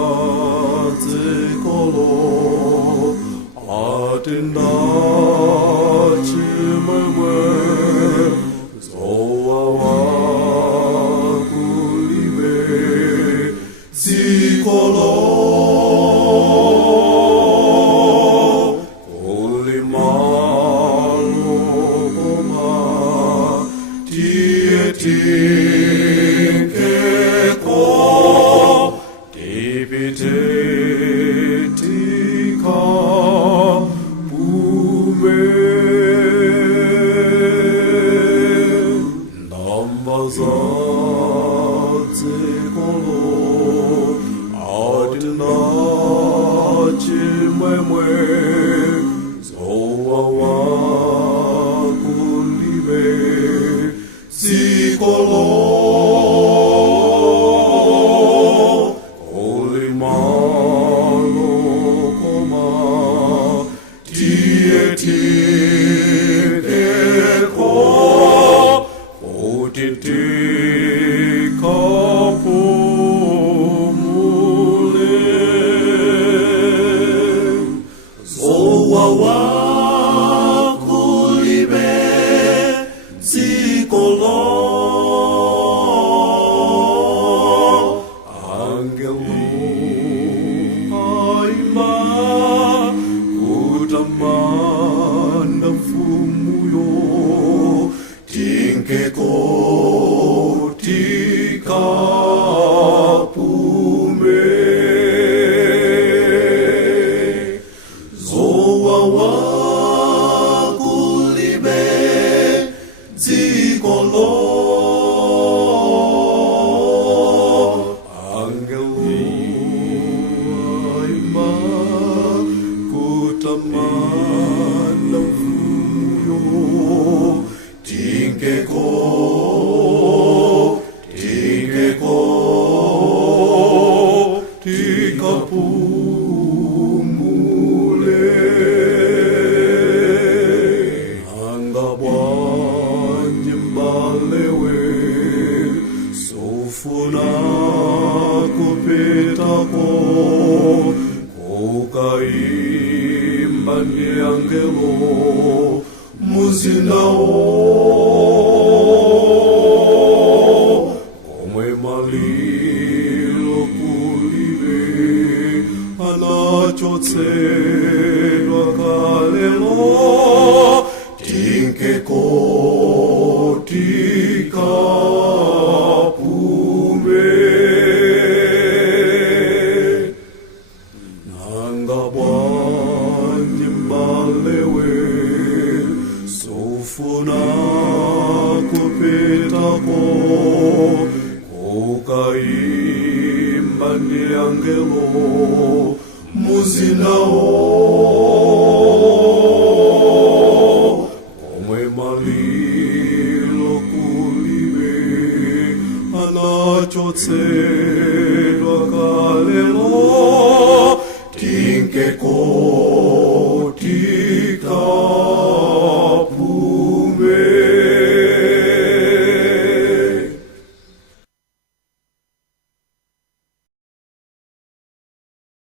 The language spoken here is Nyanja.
Nambazaze kolo atindachi mwe zoa wakulibe zikolo kulimalo koma tietikeko tipitetika pume Nambazaze kolo atindachi mwe zoa wakulibe zikolo kulimalo koma tietikeko utitika pumule zoa wakulibe zikolo angelo aima kutamanda fumuyo tinkeko tikapume zoa wakulibe zikolo angelo aima kutamanda fumuyo tinkeko tikapumule angabwanye mbalewe sofuna kupitako kukaimba ni angelo muzinao komwe malilo kulibe anachotsedwa kalelo tinkeko tikapume nangabwanye mbalewe sofuna kupitako kukaimba ni angelo muzinao komwe malilo kulibe anachotsedwa kalelo tinkeko